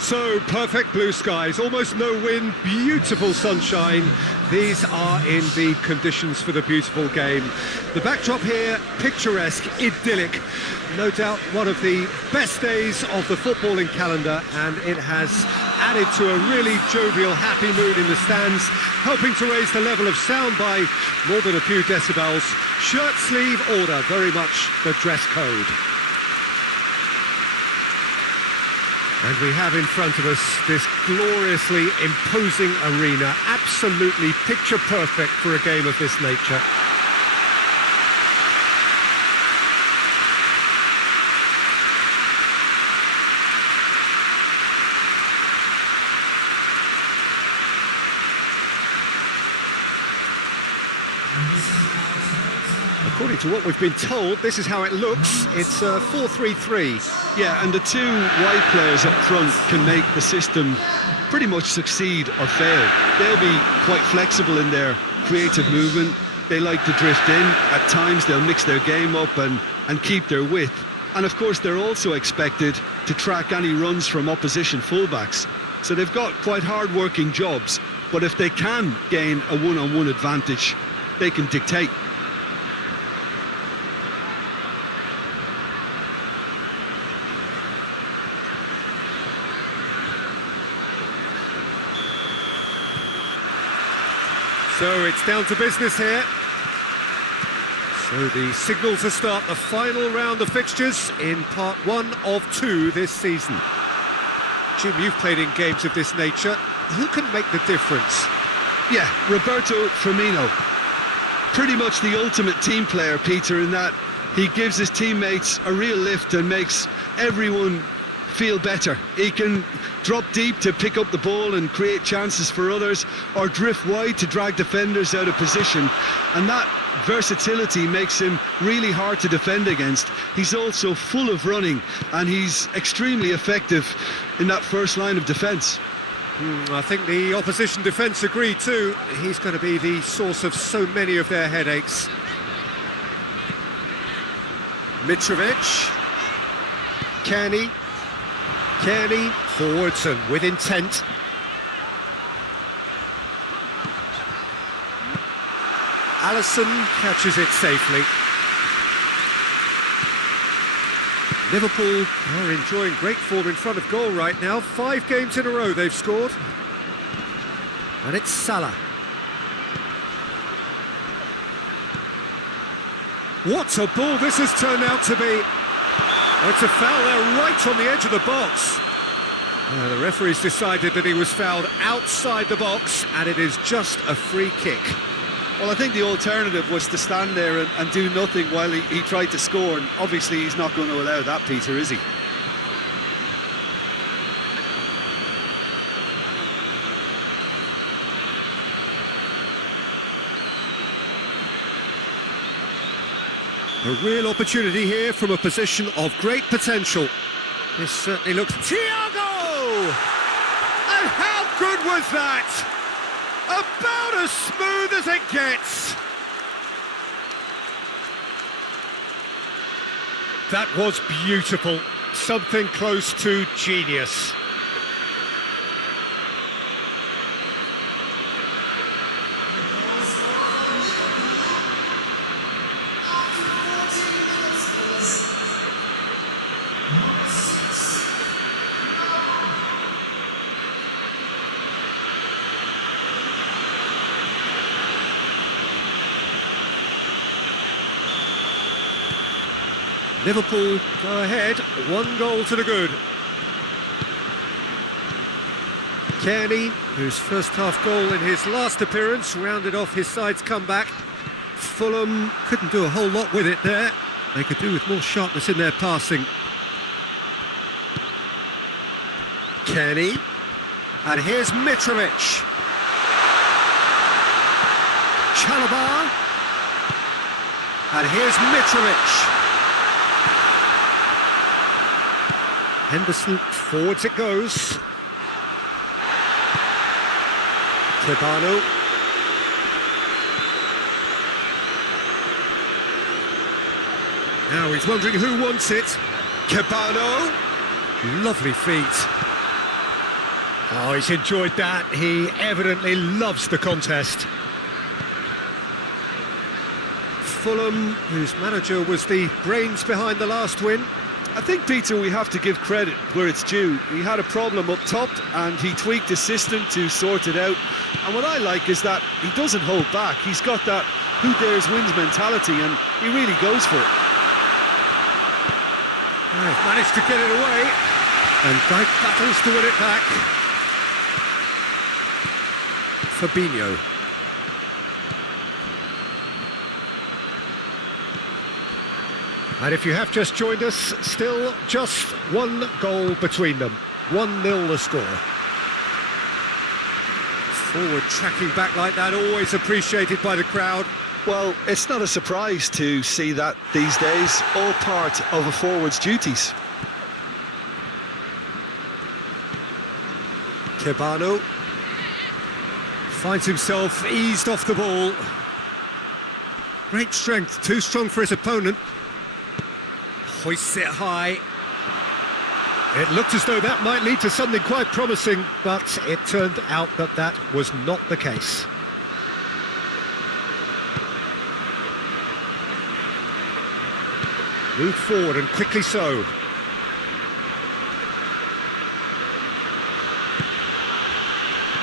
So, perfect blue skies, almost no wind, beautiful sunshine. These are in the conditions for the beautiful game. The backdrop here, picturesque, idyllic. No doubt one of the best days of the footballing calendar, and it has added to a really jovial, happy mood in the stands, helping to raise the level of sound by more than a few decibels. Shirt sleeve order, very much the dress code. And we have in front of us this gloriously imposing arena, absolutely picture perfect for a game of this nature. According to what we've been told, this is how it looks. It's 4-3-3. Yeah, and the two wide players up front can make the system pretty much succeed or fail. They'll be quite flexible in their creative movement. They like to drift in. At times they'll mix their game up and keep their width. And of course they're also expected to track any runs from opposition fullbacks. So they've got quite hard-working jobs, but if they can gain a one-on-one advantage, they can dictate. So it's down to business here. So the signal to start the final round of fixtures in part 1 of 2 this season. Jim, you've played in games of this nature. Who can make the difference? Yeah, Roberto Firmino. Pretty much the ultimate team player, Peter, in that he gives his teammates a real lift and makes everyone feel better. He can drop deep to pick up the ball and create chances for others, or drift wide to drag defenders out of position, and that versatility makes him really hard to defend against. He's also full of running, and he's extremely effective in that first line of defence. I think the opposition defence agree too. He's going to be the source of so many of their headaches. Mitrovic, Kearney, forwards and with intent. Alisson catches it safely. Liverpool are enjoying great form in front of goal right now. 5 games in a row they've scored. And it's Salah. What a ball this has turned out to be. Oh, it's a foul there right on the edge of the box. The referee's decided that he was fouled outside the box, and it is just a free kick. Well, I think the alternative was to stand there and do nothing while he tried to score, and obviously he's not going to allow that, Peter, is he? A real opportunity here from a position of great potential. This certainly looks... Thiago! And how good was that? About as smooth as it gets. That was beautiful. Something close to genius. Liverpool go ahead, 1 goal to the good. Kearney, whose first half goal in his last appearance, rounded off his side's comeback. Fulham couldn't do a whole lot with it there. They could do with more sharpness in their passing. Kearney, and here's Mitrovic. Chalobah, and here's Mitrovic. Henderson, forwards it goes. Cabano. Now he's wondering who wants it. Cabano. Lovely feet. Oh, he's enjoyed that. He evidently loves the contest. Fulham, whose manager was the brains behind the last win. I think, Peter, we have to give credit where it's due. He had a problem up top and he tweaked the system to sort it out. And what I like is that he doesn't hold back. He's got that who dares wins mentality and he really goes for it. They've managed to get it away, and Dyke battles to win it back. Fabinho. And if you have just joined us, still just one goal between them. 1-0 the score. Forward tracking back like that, always appreciated by the crowd. Well, it's not a surprise to see that these days, all part of a forward's duties. Cabano finds himself eased off the ball. Great strength, too strong for his opponent. Hoists it high. It looked as though that might lead to something quite promising, but it turned out that that was not the case. Moved forward, and quickly so.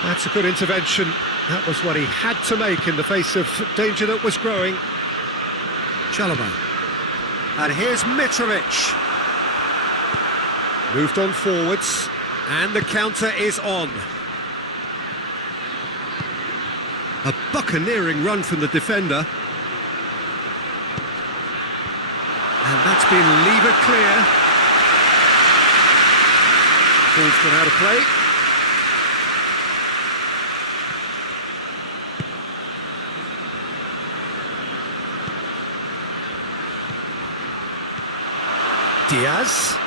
That's a good intervention. That was what he had to make in the face of danger that was growing. Chalobah. And here's Mitrovic. Moved on forwards, and the counter is on. A buccaneering run from the defender. And that's been levered clear. Ball's gone out of play. Diaz.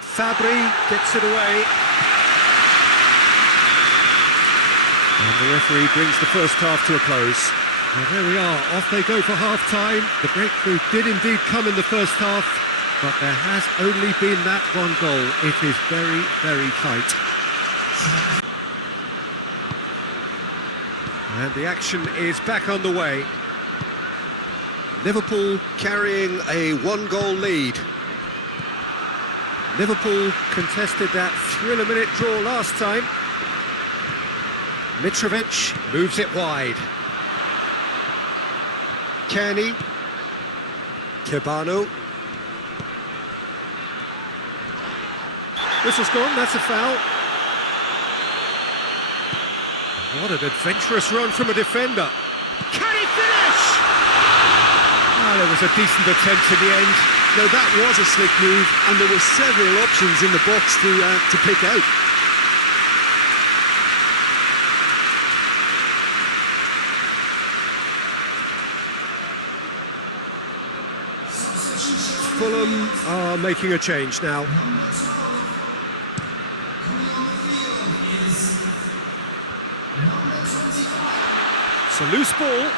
Fabry gets it away. And the referee brings the first half to a close. Well, there we are, off they go for half-time. The breakthrough did indeed come in the first half, but there has only been that one goal. It is very, very tight. And the action is back on the way. Liverpool carrying a one-goal lead. Liverpool contested that thriller-minute draw last time. Mitrovic moves it wide. Kearney. Cabano. Whistle's gone, that's a foul. What an adventurous run from a defender. Can he finish? Oh, there was a decent attempt in the end. No, that was a slick move, and there were several options in the box to pick out. Fulham are making a change now. It's a loose ball.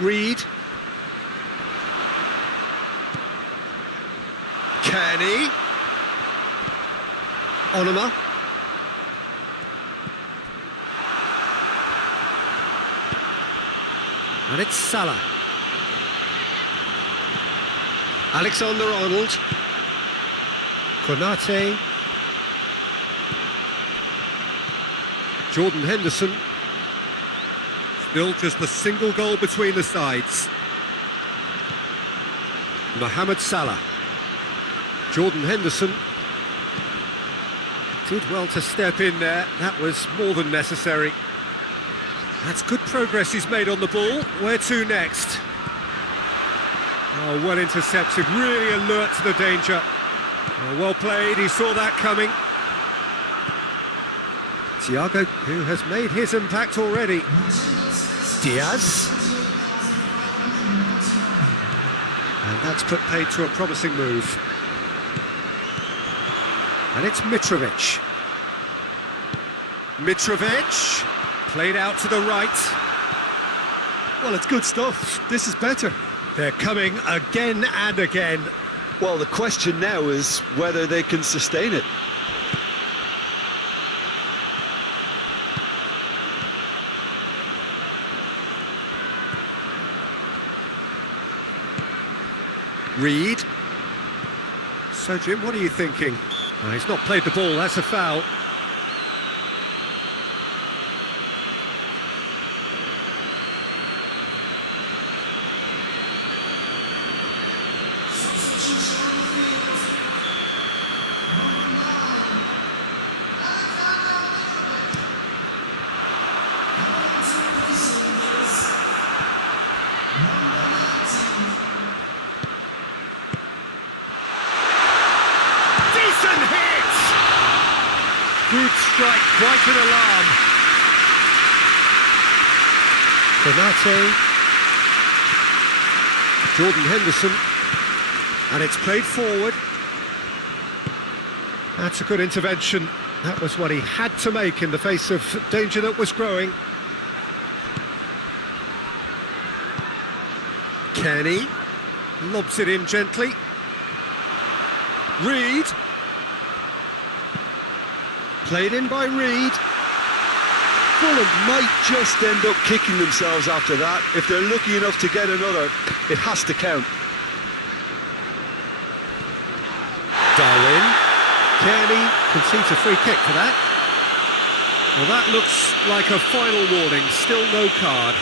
Reed. Kearney. Onuma. And it's Salah. Alexander-Arnold. Konate. Jordan Henderson. Still just the single goal between the sides. Mohamed Salah. Jordan Henderson. Did well to step in there. That was more than necessary. That's good progress he's made on the ball. Where to next? Oh, well intercepted, really alert to the danger. Oh, well played, he saw that coming. Thiago, who has made his impact already. Diaz. And that's put paid to a promising move. And it's Mitrovic. Mitrovic. Played out to the right. Well, it's good stuff. This is better. They're coming again and again. Well, the question now is whether they can sustain it. Reed. So, Jim, what are you thinking? He's not played the ball, that's a foul. Good strike, quite an alarm. Donato. Jordan Henderson. And it's played forward. That's a good intervention. That was what he had to make in the face of danger that was growing. Kenny. Lobs it in gently. Reed. Played in by Reed. Fulham might just end up kicking themselves after that. If they're lucky enough to get another, it has to count. Darwin. Kearney concedes a free kick for that. Well, that looks like a final warning. Still no card.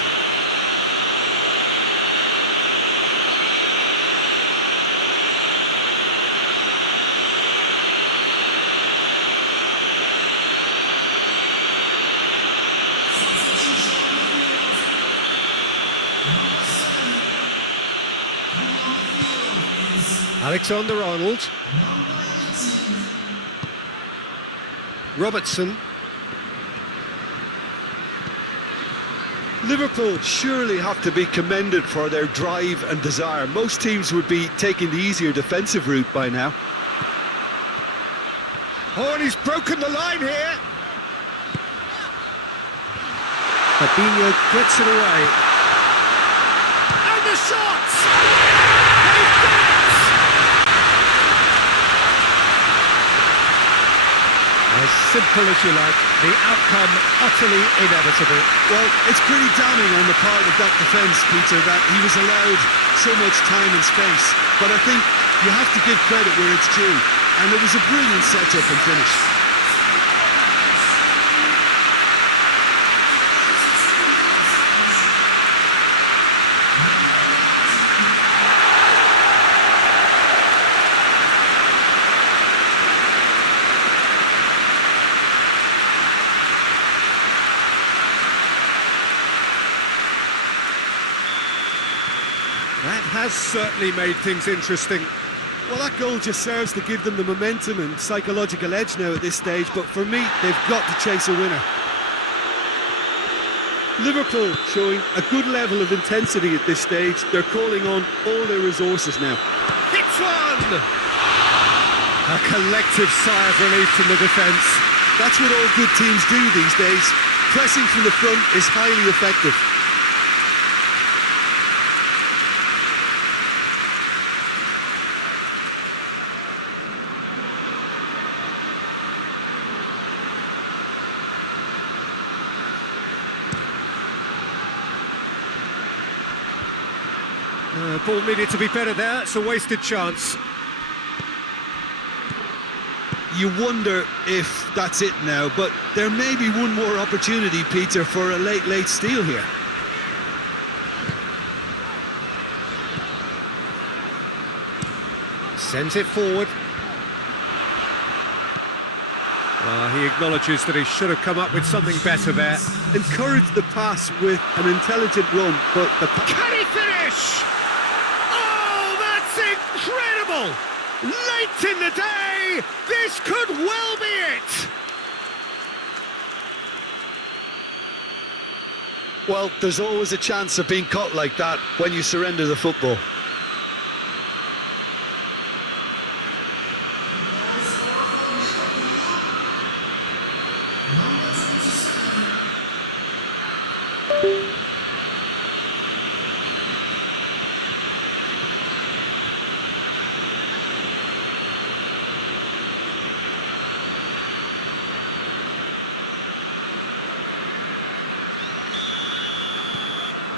Alexander-Arnold. Robertson. Liverpool surely have to be commended for their drive and desire. Most teams would be taking the easier defensive route by now. Oh, and he's broken the line here. Fabinho gets it away. And the shots! They've done it! As simple as you like, the outcome utterly inevitable. Well, it's pretty damning on the part of that defence, Peter, that he was allowed so much time and space. But I think you have to give credit where it's due. And it was a brilliant set-up and finish. That has certainly made things interesting. Well, that goal just serves to give them the momentum and psychological edge now at this stage, but for me, they've got to chase a winner. Liverpool showing a good level of intensity at this stage. They're calling on all their resources now. Hits one! A collective sigh of relief from the defence. That's what all good teams do these days. Pressing from the front is highly effective. Ball needed to be better there, it's a wasted chance. You wonder if that's it now, but there may be one more opportunity, Peter, for a late steal here. Sends it forward. Well, he acknowledges that he should have come up with something better there. Encouraged the pass with an intelligent run, but Can he finish? Oh, that's incredible! Late in the day, this could well be it! Well, there's always a chance of being caught like that when you surrender the football.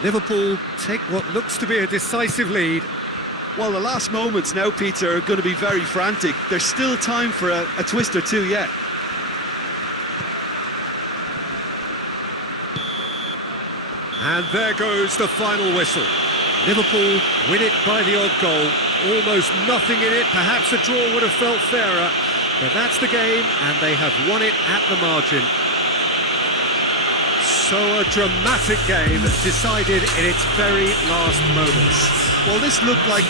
Liverpool take what looks to be a decisive lead. Well, the last moments now, Peter, are going to be very frantic. There's still time for a twist or two yet. And there goes the final whistle. Liverpool win it by the odd goal. Almost nothing in it. Perhaps a draw would have felt fairer. But that's the game, and they have won it at the margin. So a dramatic game decided in its very last moments. Well, this looked like